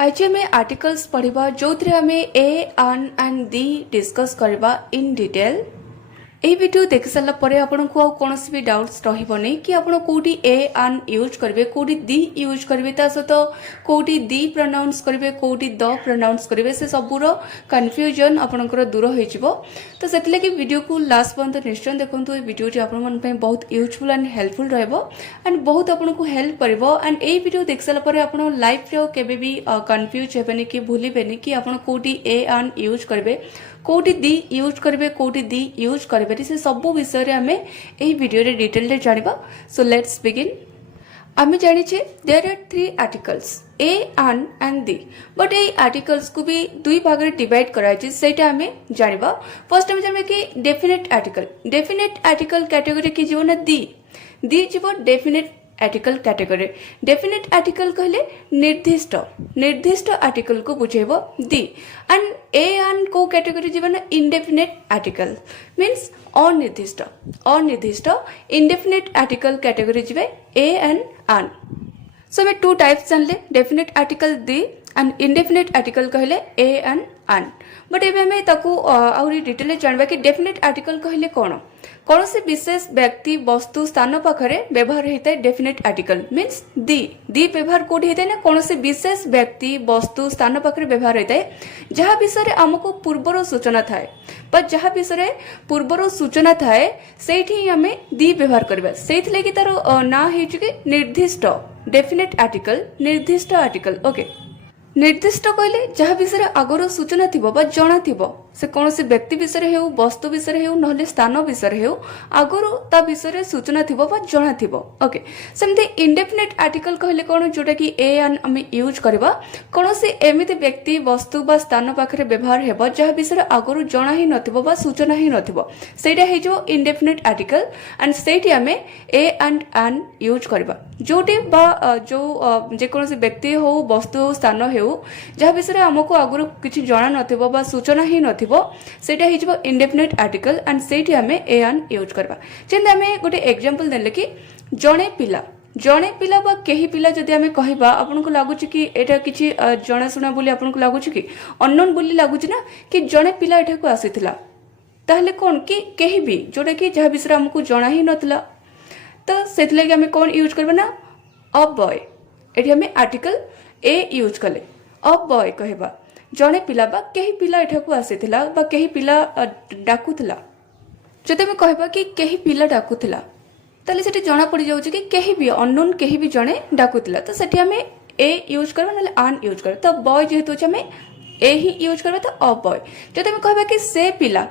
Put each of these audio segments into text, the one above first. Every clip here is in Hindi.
आज आम आर्टिकल्स पढ़ा जो थे आम ए आन एंड दी डिस्कस करवा इन डिटेल। यही वीडियो देख सारा पर आपन को कौन भी डाउट्स रही कि आप कौटी ए आन यूज करेंगे कौटी दी यूज करेंगे ता सहित कौटी दी प्रोनाउंस करेंगे कौटी द प्रोनाउंस करेंगे से सबूर कन्फ्यूजन आपंकर दूर हो। तो से वीडियो को लास्ट पर्यंत निश्चय देखो। ये वीडियोटी आप बहुत यूजफुल एंड हेल्पफुल एंड बहुत आपको हेल्प कर। एंड यही वीडियो देख सारा पर आप लाइफ केबे भी कन्फ्यूज हेबेनि कि भूलिबेनि कि आप कौटी ए आन यूज करेंगे कौटी दी यूज करेंगे कौटी दी यूज करेंगे से सब विषय आम यही वीडियो रे डिटेल रे जानिबा। So let's begin. आम जाने देयर आर 3 आर्टिकल्स ए आन एंड दी बट ये आर्टिकल्स को भी दुई भाग में डिवाइड कराई सेटा आम जानिबा। फर्स्ट आम जानबा कि डेफिनेट आर्टिकल कैटेगरी की जीव ना दी जीव definite article category. Definite article कहले निर्दिष्ट आर्टिकल को बुझेबो दी। एंड ए आन को कैटेगरी जीव ना इनडेफिनेट आर्टिकल मीन्स अनिर्दिष्ट इनडेफिनेट आर्टिकल कैटेगरी जीवे ए एंड आन। सो हमें 2 टाइप्स जानले definite article the and indefinite article कहले ए एंड आन। बट एबे हमें ताकू आउरी डिटेल जानबा कि डेफिनेट आर्टिकल कहले कौन से विशेष व्यक्ति वस्तु स्थान पाखरे व्यवहार होता है। डेफिनेट आर्टिकल मीन्स दी व्यवहार कोठी होता है ना कौन से विशेष व्यक्ति वस्तु स्थान पाखरे व्यवहार होता है जहाँ विषय आमको पूर्वर सूचना थाए पर जहाँ विषय पूर्वर सूचना थाए से आम दी व्यवहार करवा से तार ना हो निर्दिष्ट डेफिनेट आर्टिकल निर्दिष्ट आर्टिकल। ओके निर्दिष्ट कहले जहाँ विषय आगर सूचना थी जना थी से कौन से व्यक्ति विषय हो वस्तु विषय हो ना स्थान विषय हो आगर ता विषय सूचना थी जना थी। ओके सेमती इनडेफिनेट आर्टिकल कहले कौन जोटा कि ए आन आम यूज करवा कौन से एमती व्यक्ति वस्तु बा स्थान पाखे व्यवहार हो जहाँ विषय आगर जना ही न सूचना ही न इनडेफिनेट आर्टिकल एंड से आम ए एंड आन यूज करवा जोटी जो जेकोसी व्यक्ति हो वस्तु हो स्थान हो जहाँ विषय आमको आगुरी किसी जना न सूचना ही न सेटा हो इनडेफिनेट आर्टिकल एंड से आम ए आन यूज करवा। जेमती आम गोटे एग्जांपल देले कि जड़े पिला बा केही पिला जदि आम कहबा आपनको लागुची कि एटा किछि जणाशुना बोली आपनको लागुची कि अननोन बोली लागुची ना कि जड़े पिला एठा को आसीथिला ताहले कोन कि केही भी जोटा कि जहाँ विषय आमको जना ही नथिला तो सेथिले आम कौन यूज करबा ना अ बॉय एठी आम आर्टिकल ए यूज कले अ बॉय कहबा जड़े पिला बा केही पिला एठा को आसीथिला बा केही पिला डाकुथिला जदि आम कहबा कि केही पिला डाकुथिला ताले सेठी जना पड़ी जाउची कि केही भी अननोन केही भी जणे डाकुथिला तो सेठी आम ए यूज करबा ना आन यूज करबा। तो बॉय जेहेतु अछि आम ए ही यूज करबा तो अ बॉय। जदि आम कहबा कि से पिला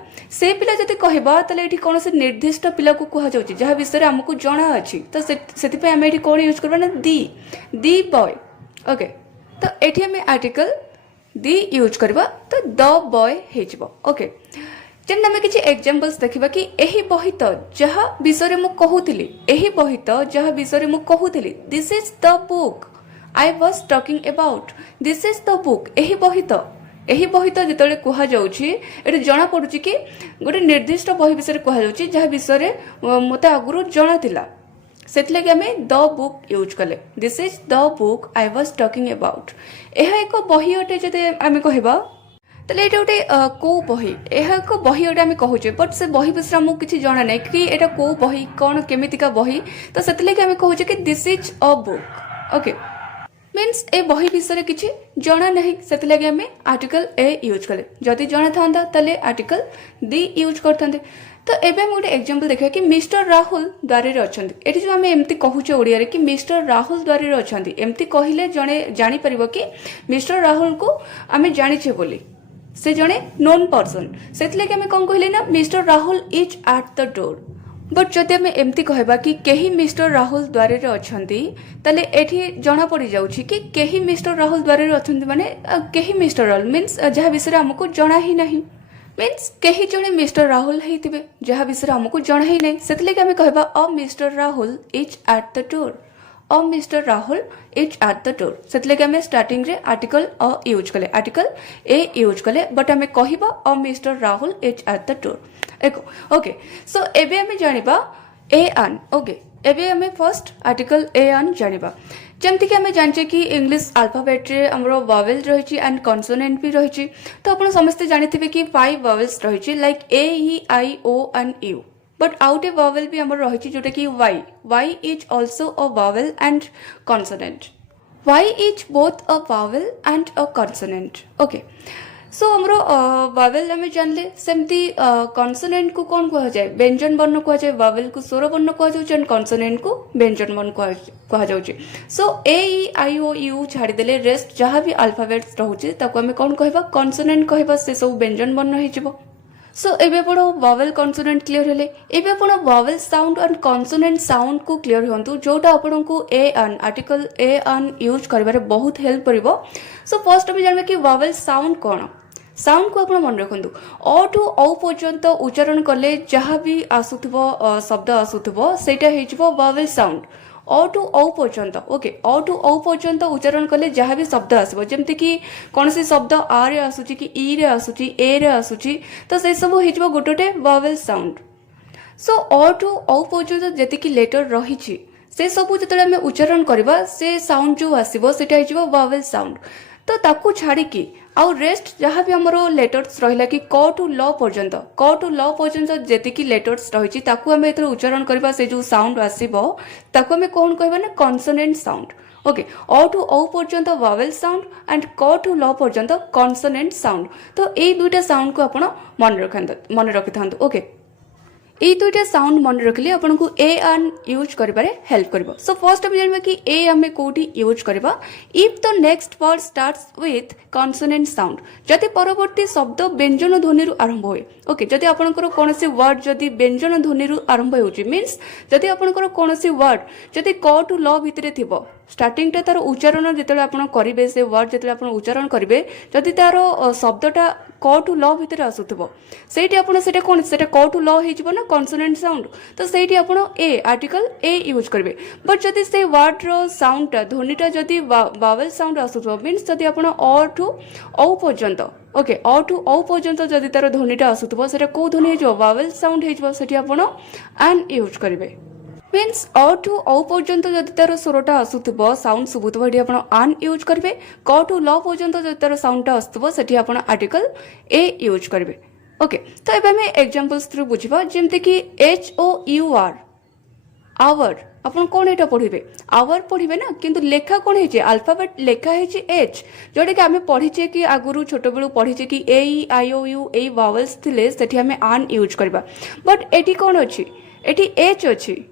जदि कहबा ताले एठी कौन से निर्दिष्ट पिला को कहा जाउची जहाँ विषय आमको जना अछि तो सेति पे आम एठी कोन यूज करबा ना दी बॉय। ओके तो एठी आम आर्टिकल दी यूज करबा तो द बॉय हेजिबो। ओके जेमन आम किछि एग्जांपल्स देखिबा कि एही बही तो जहाँ विषय मु कहूतिली एही बही तो जहाँ विषय मु कहूतिली this is the book I was talking about this is the book एही बही तो जिते कह जाऊँगी जना पड़ुची कि गोटे निर्दिष्ट बही विषय कह जाऊँगी जहाँ विषय मत आगुरी जना थिला से आम द बुक यूज कले this is the book I was talking about. यह एक बही अटे जदि आम कहबा ताले एटा गोटे को बही यह एक बही अटे आम कहूचे बट से बही विषय आमको किसी जना ना कि एटा को बही कौन केमितिका बही तो से आम कहूचे कि this is a book. Okay means ए बही विषय किसी जना नहीं से आम आर्टिकल ए यूज कले जदि जना था ताले आर्टिकल दी यूज करते। तो एबे गोटे एग्जांपल देखा कि मिस्टर राहुल द्वारे अच्छा ये जो आम एमती कहूचे ओडिया कि मिस्टर राहुल द्वारे अच्छा एमती कहले जड़े जापर कि मिस्टर राहुल को आम जाचे बोली से जड़े नोन पर्सन से आम कौन कहले ना mister Rahul is at the door. But जदि आम एमती कहबा कि केही मिस्टर राहुल द्वारे अच्छा ताले एठी जना पड़ी जाउछि कि केही मिस्टर राहुल द्वारे अच्छा माने केही मिस्टर राहुल मीन्स जहाँ विषय आमको जना ही नहीं मीन्स केही जड़े मिस्टर राहुल होइथिबे जहाँ विषय आमको जना ही नहीं से आम कहबा a mister Rahul is at the door a mister Rahul is at the door से आम स्टार्टिंग रे आर्टिकल अ यूज कले आर्टिकल ए यूज कले बट आम कहबा a mister Rahul is at the door. Okay so एबे आम जानिबा ए आन। ओके एबे आम फर्स्ट आर्टिकल ए आन जानिबा जमती कि आम जाने कि इंग्लिश अल्फाबेट रे हमर वावेल रही एंड कॉन्सोनेंट भी रही तो आप समस्ते जानी कि 5 वावेल्स रही like a e i o and u but out a vowel भी हमर रही जोटा कि y is also a vowel and consonant y is both a vowel and a consonant okay so हमर वावेल आम जानले सेमती कॉन्सोनेंट को कौन कह जाए व्यंजन वर्ण कह जाए वावेल को स्वर वर्ण कह जाए एंड कॉन्सोनेंट को व्यंजन वर्ण कह जाए सो ए e i O you छाड़ीदेले rest जहाँ भी अल्फाबेट्स रोचे आम कौन कह कॉन्सोनेंट कह से सब व्यंजन वर्ण हो सो एबे आपण वावेल कॉन्सोनेंट क्लियर हेले एबे आपण vowel sound and consonant sound को क्लियर होंतु जोटा आपण को a an article a an use करिबारे बहुत हेल्प करिवो सो फर्स्ट हम जानबे कि वावेल साउंड कोन साउंड को आपण मन रखंतु अ टू औ पर्यंत उच्चारण कले जहाँ भी आसुथबो शब्द आसुथबो सेटा हेजिवो वावेल साउंड अ टू औ पर्यंत ओके अ टू औ पर्यंत उच्चारण कले जहाँ भी शब्द आसबो जेमति कि कौन से शब्द आ रे आसुची कि ई रे आसुची ए रे आसुची तो से सब हेजिवो गोटोटे वावेल साउंड सो अ टू औ पर्यंत जेतिकी लेटर रहिछि से सब जतले हम उच्चारण करबा से साउंड जो आसीबो सेटा हेजिवो वावेल साउंड तो ताकू छाड़ी की आउ रेस्ट जहाँ भी हमरो लेटर्स रहिला कि क टू ल पर्यंत जेतिकी लेटर्स रहिछि ताकू हम एतर उच्चारण करबा से जो साउंड आसीबो ताकू हम कोन कहबा ना कॉन्सोनेंट साउंड ओके अ टू औ पर्यंत वावेल साउंड एंड क टू ल पर्यंत कॉन्सोनेंट साउंड तो ए दुईटा साउंड को आपण मन रखिथांतु ओके ये दुईटा साउंड मन रखिले आपन को ए एन यूज करिबारे हेल्प करबो सो फर्स्ट हम जानबा कि ए हमें कोठी यूज करबा if the next word starts with consonant sound जति परवर्ती शब्द व्यंजन ध्वनि रु आरंभ होय ओके जति आपनकर कोनोसी वर्ड जति व्यंजन ध्वनि रु आरंभ होउची मींस जति आपनकर कोनोसी वर्ड जति क टू ल भितरे थिबो स्टार्टिंग टा तार उच्चारण जेतेले आपण करिवे से वर्ड जेतेले आपण उच्चारण करिवे जति तार शब्दटा क टू ल भितरे आसुथबो सेठी आपण सेटा कोन सेटा क टू ल हेजिबो ना कॉन्सोनेंट साउंड तो सेठी आपण ए आर्टिकल ए यूज करबे बट जति से वर्ड रो साउंडटा ध्वनिटा जति वावेल साउंड आसुथबो मींस जति आपण अ टू औ पर्यंत ओके अ टू औ पर्यंत जति तार ध्वनिटा आसुथबो सेटा को ध्वनि हेजिबो वावेल साउंड हेजिबो सेठी आपण एन यूज करबे मीन्स अ टू औ पर्यंत जदि तार स्वरटा आसुथबो साउंड सुबुथबो एठी आपण आन यूज करबे क टू ल पर्यंत जदि तार साउंडटा आसुथबो सेठी आपण आर्टिकल ए यूज करबे ओके तो एबे हम एग्जांपल्स थ्रू बुझिबा जेमते कि h o u r hour आपण कोन एटा पढिबे आवर पढिबे ना किंतु लेखा कोन हेचे अल्फाबेट लेखा हेचे एच जोडे कि हमें पढिचे कि आगुरु छोट बेलु पढिचे कि ए e i O U A vowels थिले सेठी हमें आन यूज करबा बट एठी कोन अछि एठी एच अछि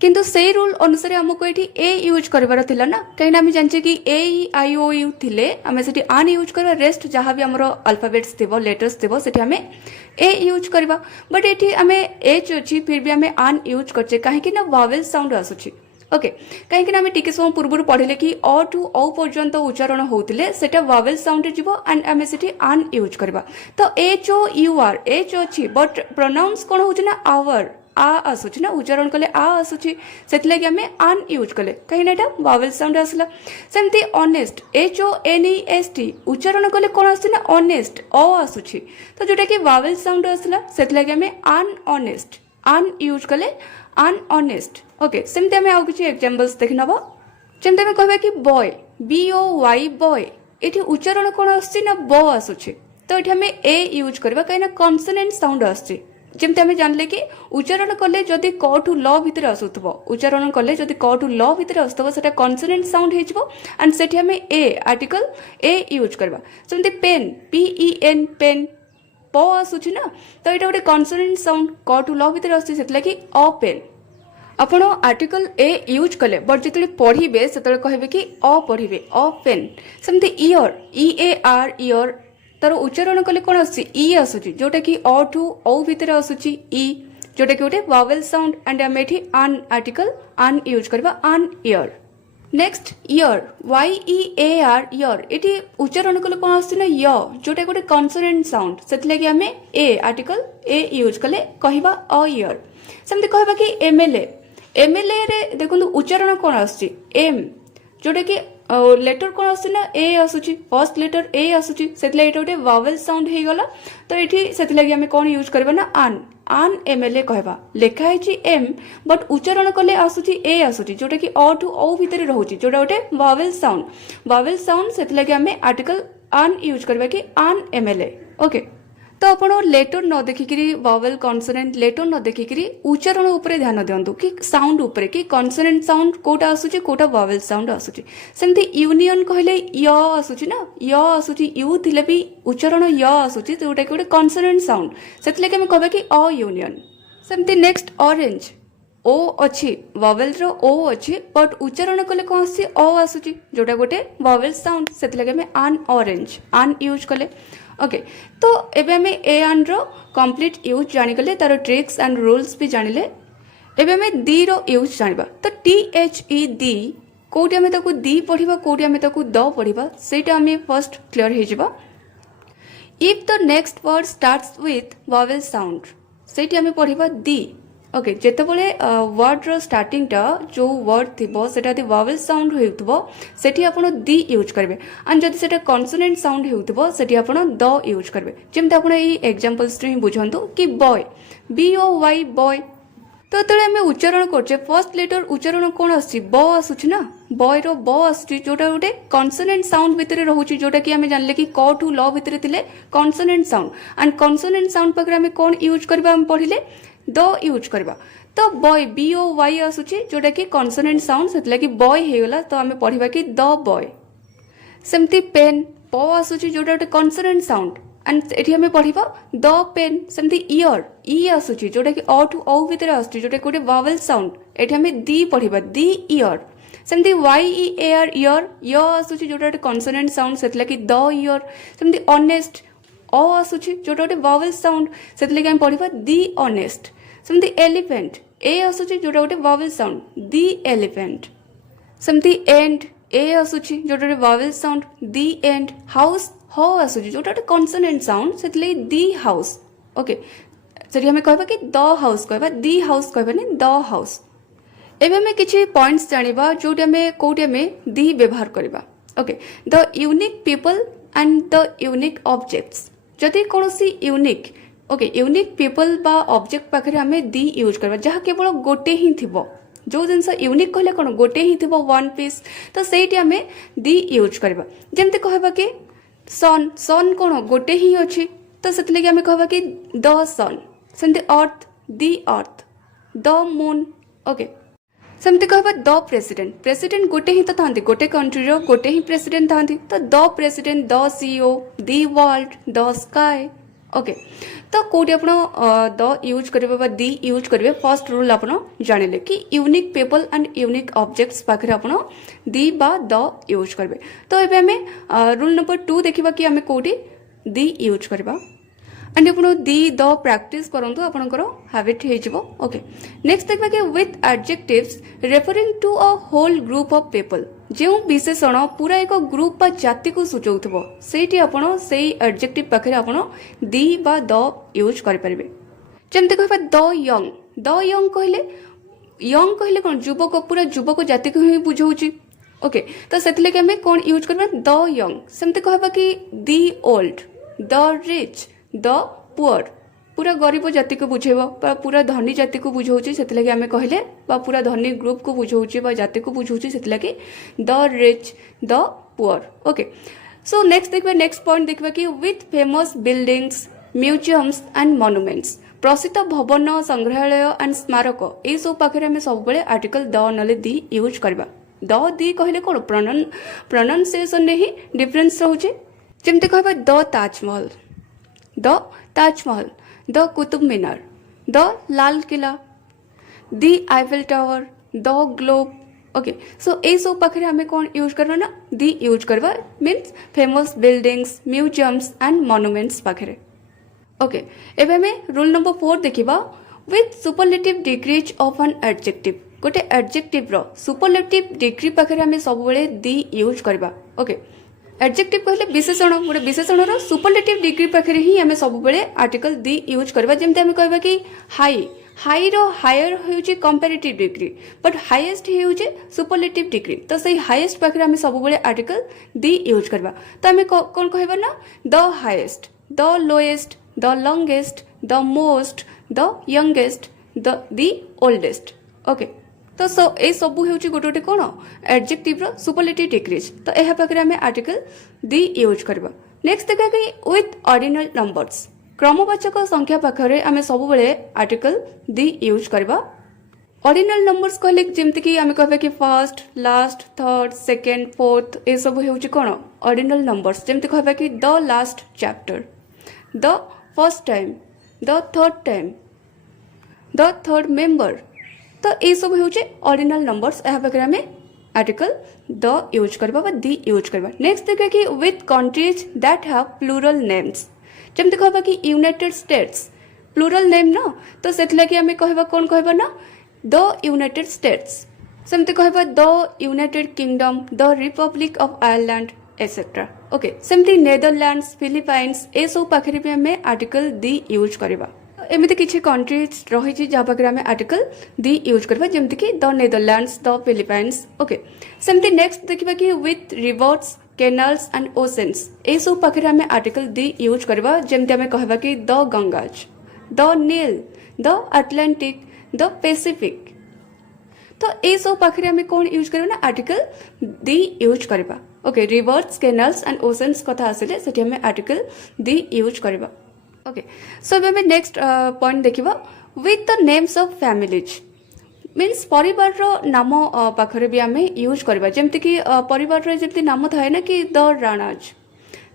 किंतु से रूल अनुसार हमको ये ए यूज करबार थिला ना कहीं आम जाने कि ए आई ओ यू थिले आम से आन यूज करबा रेस्ट जहाँ भी आमर अल्फाबेट्स थिबो लेटर्स थिबो सेठी आम ए यूज करबा बट एठी आम एच अच्छी फिर भी आम आन यूज करछे कहीं ना वावेल साउंड आसुची ओके कहीं आम टिके समय पूर्व पढ़िले कि अ टू औ पर्यंत उच्चारण होतिले सेटा वावेल साउंड जीवो एंड आम से आन यूज करबा तो h o u r h अच्छी बट प्रोनाउंस कौन होची ना आवर आ आसुची ना उच्चारण कले आ आसुची सेतले कि हमें आन यूज कले कहीं ना एटा वावेल साउंड आसला सेमती honest h o n e s t उच्चारण कले कोन आसुची ना ऑनेस्ट अ आसुची तो जोटा कि वावेल साउंड आसला सेतले कि हमें आन ऑनेस्ट आन यूज कले आन ऑनेस्ट ओके सेमती हमें आउ किछि एग्जांपल्स देखि नबो जेमते हमें कहबे कि boy b o y boy एठी उच्चारण कोन आसुची ना ब आसुची तो एठी हमें ए यूज करबा कहिना कॉन्सोनेंट साउंड आसुची जेमते हमें जानले कि उच्चारण कले जदि क टू ल भितर आसुथबो उच्चारण कले जदि क टू ल भितर आसुथबो सेटा कॉन्सोनेंट साउंड हेजिबो एंड सेठी हमें ए आर्टिकल ए यूज करबा जेमते pen P E N pen प आसुची ना तो एटा गोटे कॉन्सोनेंट साउंड क टू ल भितर आसुची सेतला कि अ पेन आपण आर्टिकल ए यूज कले बट जितले पढ़िबे सेतले कहबे कि अ पढ़िबे अ पेन सेमते ear E A R ear तार उच्चारण कले कौन आसुची ई आसुची जोटा कि अ टू औ भितर आसुची ई जोटा कि गोटे वावेल साउंड एंड आम एठी आन आर्टिकल आन यूज करबा an year next year y e A R year एठी उच्चारण कले कौन आसुची ना य जोटा गोटे कॉन्सोनेंट साउंड सेतले कि हमें ए आर्टिकल ए यूज कले कहबा अ ईयर सेमते कहबा कि एमएलए एमएलए रे देखंतु उच्चारण कौन आसुची एम जोटा कि लेटर कौन आसुची ना ए आसुची फर्स्ट लेटर ए आसुची सेतला एटा गोटे वावेल साउंड हे गला तो एठी सेतला आमे कोन यूज करबा ना आन एमएलए कहबा लेखा है एम बट उच्चारण कले आसुची ए आसुची जोटा कि अ टू औ भितर रहउची जोटा गोटे वावेल साउंड सेतला आमे आर्टिकल आन यूज करबा कि आन एमएलए ओके तो आपण लेटर न देखिकी वावेल कॉन्सोनेंट लेटर न देखिकी उच्चारण उपरे ध्यान दियंतु कि साउंड उपरे कि कॉन्सोनेंट साउंड कोटा आसुची कोटा वावेल साउंड आसुची सेमती यूनियन कहले य आसुची ना य आसुची यू थिले भी उच्चारण य आसुची जोटा कि गोटे कॉन्सोनेंट साउंड सेतले कि हम कहबा कि अ यूनियन सेमती नेक्स्ट ऑरेंज ओ अच्छी वावेल रो ओ अच्छी बट उच्चारण कले कौन आसी अ आसुची जोटा गोटे वावेल साउंड सेतले कि आन ऑरेंज आन यूज कले ओके तो एबे हमें ए आन रो कंप्लीट यूज जानिगले तार ट्रिक्स एंड रूल्स भी जानिले एबे हमें दी रो यूज जानिबा तो टी एच ई दी कोटी हमें ताकू दी पढ़िबा कोटी हमें ताकू द पढ़िबा सेटा हमें फर्स्ट क्लियर हे जिबा if the next word starts with vowel sound सेटी हमें पढ़िबा दी ओके जेतेबेले वर्ड रो स्टार्टिंग टा जो वर्ड थिबो सेटा दि वावेल साउंड हेउतबो सेठी आपण दी यूज करबे एंड जदि सेटा कॉन्सोनेंट साउंड हेउतबो सेठी आपण द यूज करबे जेमते आपण एई एग्जांपल्स रे बुझंतु कि boy b o y boy तो तळे हमें उच्चारण करछे फर्स्ट लेटर उच्चारण कोन आसी ब आसुछि ना बॉय रो ब आसुछि जोटा गोटे कॉन्सोनेंट साउंड भितरे रहउछि जोटा कि हमें जानले कि क टू ल भितरे थिले consonant sound and consonant sound पकरे हमें कोन यूज करबा हम पढिले द यूज करबा तो बॉय बी ओ वाई आसुची जोटा कि कॉन्सोनेंट साउंड सेतला कि बॉय हेगला तो हमें पढ़िबा कि द बॉय सेमती पेन प आसुची जोटा गोटे कॉन्सोनेंट साउंड एंड एठी हमें पढ़िबा द पेन सेमती ईयर ई आसुची जोटा कि अ टू औ भितर आसुची जोटा गोटे वावेल साउंड एठी हमें दी पढ़िबा दी ईयर सेमती y e A R year य आसुची जोटा गोटे कॉन्सोनेंट साउंड सेतला कि द ईयर सेमती ऑनेस्ट अ आसुची जोटा गोटे वावेल साउंड सेतला कि हम पढ़िबा दी ऑनेस्ट सेमती एलिफेंट ए आसुची जोटा गोटे वावेल साउंड दी एलिफेंट सेमती एंड ए आसुची जोटा गोटे vowel sound the end house हो आसुची जोटा गोटे कॉन्सोनेंट साउंड सेतले दी हाउस ओके सेठी हमें कहबा कि द हाउस कहबा दी हाउस कहबा नि द हाउस एबे हमें किछि पॉइंट्स जानिबा जोटा हमें कोटे हमें दी व्यवहार करबा okay the unique people and the unique objects जदि कोनोसी यूनिक ओके यूनिक पीपल बा ऑब्जेक्ट पाखरे हमें दी यूज करबा जहा केवल गोटे ही थिबो जो जिनस यूनिक कहले कोन गोटे ही थिबो वन पीस तो सेठी हमें दी यूज करबा जेमते कहबा कि सन सन कोन गोटे ही अछि तो सेतले कि हमें कहबा कि द सन सेमते earth the earth the moon okay सेमते कहबा द प्रेसिडेंट प्रेसिडेंट गोटे ही तो थांती गोटे कंट्री रो गोटे ही प्रेसिडेंट थांती तो the president the CEO the world the sky okay तो कोडी आपण द यूज करबे बा दी यूज करबे फर्स्ट रूल आपण जानिले कि unique people and unique objects पाखरे आपण दी बा द यूज करबे तो एबे हमें रूल नंबर 2 देखिबा कि हमें कोडी दी यूज करबा एंड आपण दी द प्रैक्टिस करंतु आपनकर हैबिट हे जिवो ओके नेक्स्ट देखबा कि with adjectives referring to a whole group of people जो विशेषण पूरा एक ग्रुप बा जाति को सूचौथबो सेठी आपण सेही एडजेक्टिव पाखरे आपण दी बा द यूज करि परिबे जेमते कहबा द यंग कहले कोन युवक पूरा युवक जाति को ही बुझौची ओके तो सेतले के हमें कोन यूज करबा द यंग सेमते कहबा कि the old the rich the poor पूरा गरीब जाति को बुझेबो पूरा धनी जाति को बुझौची सेतले कि हमें कहले बा पूरा धनी ग्रुप को बुझौची बा जाति को बुझौची सेतले कि the rich the poor okay so next देखबे नेक्स्ट पॉइंट देखबे कि with famous buildings museums and monuments प्रसिद्ध भवन संग्रहालय एंड स्मारक ए सब पाखरे हमें सब बेले आर्टिकल द नले दी यूज करबा द दी कहले कोन प्रोनाउंसिएशन ने ही डिफरेंस रहउची जेमते कहबा the Taj Mahal the Qutub Minar the Lal Qila the Eiffel tower the globe okay so ए सब पाखरे हमें कौन यूज करबा ना दी यूज करबा means famous buildings museums and monuments पाखरे ओके एबे हमें रूल नंबर 4 देखिबा with superlative degrees of an adjective गोटे एडजेक्टिव रो सुपरलेटिव डिग्री पाखरे हमें सब बेले दी यूज करबा ओके एडजेक्टिव कहले विशेषण गोटे विशेषण सुपरलेटिव डिग्री पाखरे ही हमें सब बेले आर्टिकल दी यूज करबा जेमते हमें कहबा कि हाई हाई रो हायर होउची कंपैरेटिव डिग्री बट हाईएस्ट ही होउची सुपरलेटिव डिग्री तो सही हाईएस्ट पाखरे हम सब बेले आर्टिकल दी यूज करबा तो हमें कोन कहबा ना the highest the lowest the longest the most the youngest the oldest okay तो ए सब होउची गोटे गोटे कोन एडजेक्टिव रो सुपरलेटिव डिग्रीज तो एहा पाखरे हम आर्टिकल दी यूज करबा नेक्स्ट देखा कि विथ ऑर्डिनल नंबर्स क्रमवाचक संख्या पाखरे आमे सब बेले आर्टिकल दी यूज करबा ऑर्डिनल नंबर्स कहले जेमति कि आमे कहबे कि first last third second fourth ए सब होउची कोन ऑर्डिनल नंबर्स जेमति कहबे कि the last chapter the first time the third member तो ये सब होउची ऑर्डिनल नंबर्स एहा पाखरे आमे आर्टिकल द यूज करबा बा दी यूज करबा नेक्स्ट देखा कि with countries that have plural names जमती कहबा कि यूनाइटेड स्टेट्स प्लूरल नेम ना तो सेतला कि हमें कहबा कोन कहबा ना द यूनाइटेड स्टेट्स सेमती कहबा the United kingdom the Republic of Ireland etcetera okay सेमती नेदरलैंड्स फिलिपाइंस ए सब पाखरे भी हमें आर्टिकल दी यूज करबा एमती किसी कंट्रीज रही जहाँ पाखे आम आर्टिकल दी यूज करबा जेमती कि the Netherlands the Philippines okay सेमती नेक्स्ट देखिबा कि विथ रिवर्स कैनाल्स एंड ओशेन्स ए सब पाखे आम आर्टिकल दी यूज करबा जेमती आम कहबा कि the Ganges the Nile the Atlantic the Pacific तो ए सब पाखे आम कौन यूज करबा ना आर्टिकल दी यूज करबा okay rivers canals and oceans कथा आसिले सेठी आम आर्टिकल दी यूज करबा ओके सो अब नेक्स्ट पॉइंट देखिबा with the names of families means परिवार रो नाम पाखरे भी आमे यूज करबा जेमति कि परिवार रो जेमति नाम थाए ना कि the Ranas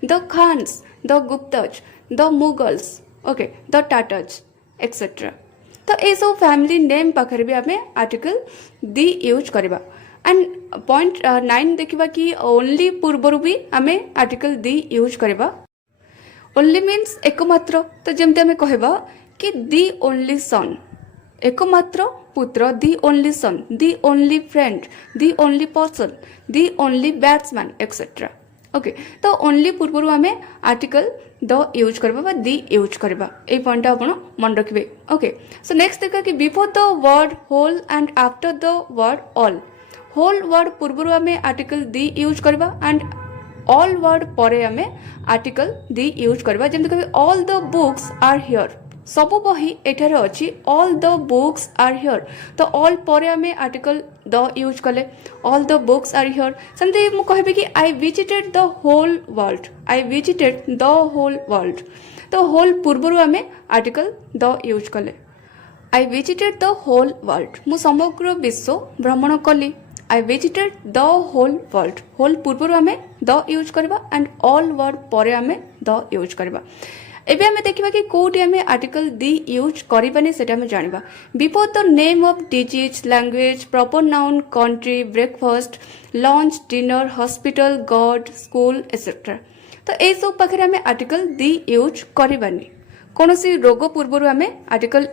the Khans the Guptas the Mughals okay the Tatas etcetera तो ए सब फैमिली नेम पाखरे भी आमे आर्टिकल दी यूज करबा एंड पॉइंट 9 देखिबा कि ओनली पूर्वरु भी आमे आर्टिकल दी यूज करबा ओनली मीन्स एकमात्र तो जमती आम कहबा कि दी ओनली सन एकमात्र पुत्र the only son the only friend the only person the only batsman etcetera okay तो ओनली पूर्व आम आर्टिकल द यूज करबा दी यूज करबा ए पॉइंट आपण मन रखिबे ओके सो नेक्स्ट देखा कि before the word whole and after the word all whole word पूर्व आम आर्टिकल दी यूज करबा एंड ऑल वर्ड परे आमे आर्टिकल दी यूज करबा जेमति कहि all the books are here सब बही एठारे अछि all the books are here तो ऑल परे आमे आर्टिकल द यूज कले all the books are here सेमति मु कहबे कि I visited the whole world I visited the whole world तो होल पूर्वरु आमे आर्टिकल द यूज कले I visited the whole world मु समग्र विश्व भ्रमण कली I visited the whole world whole पूर्व आम द यूज करबा एंड ऑल वर्ड परे आम द यूज करबा एबे आम देखिबा कि कोठी आम आर्टिकल दी यूज करबानी सेटा आम जानिबा before the name of disease language proper noun country breakfast lunch dinner hospital god school etcetera तो ए सब पाखरे आम आर्टिकल दी यूज करबानी कौन सी रोग पूर्व आम आर्टिकल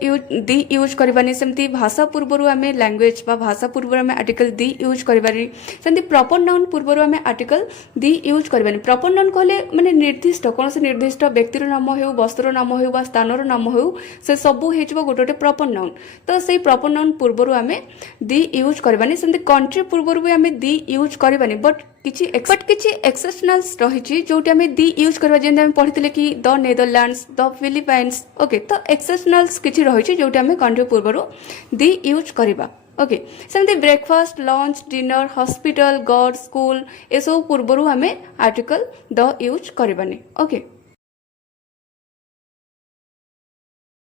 दी यूज करबानी सेमती भाषा पूर्व आम लैंग्वेज बा भाषा पूर्व आम आर्टिकल दी यूज करबानी सेमती प्रॉपर नाउन पूर्व आम article the use करबानी proper noun कहले माने निर्दिष्ट कौन से निर्दिष्ट व्यक्तिर नाम हो वस्त्र नाम हो बा स्थानर नाम हो से सबू हो गोटे गोटे प्रॉपर नाउन तो से प्रॉपर नाउन पूर्व आम दी यूज करबानी सेमती कंट्री पूर्व भी आम दी यूज करबानी बट किछि एक्सेप्शनल्स रही जोटी आम दी यूज करबा जेंति आम पढ़िथिले कि the Netherlands the Philippines okay तो एक्सेप्शनल्स किछि रही जोटी आम कंट्री पूर्व दी यूज करबा ओके सेमती breakfast lunch dinner hospital god school ए सब पूर्व आम आर्टिकल द यूज करबानी ओके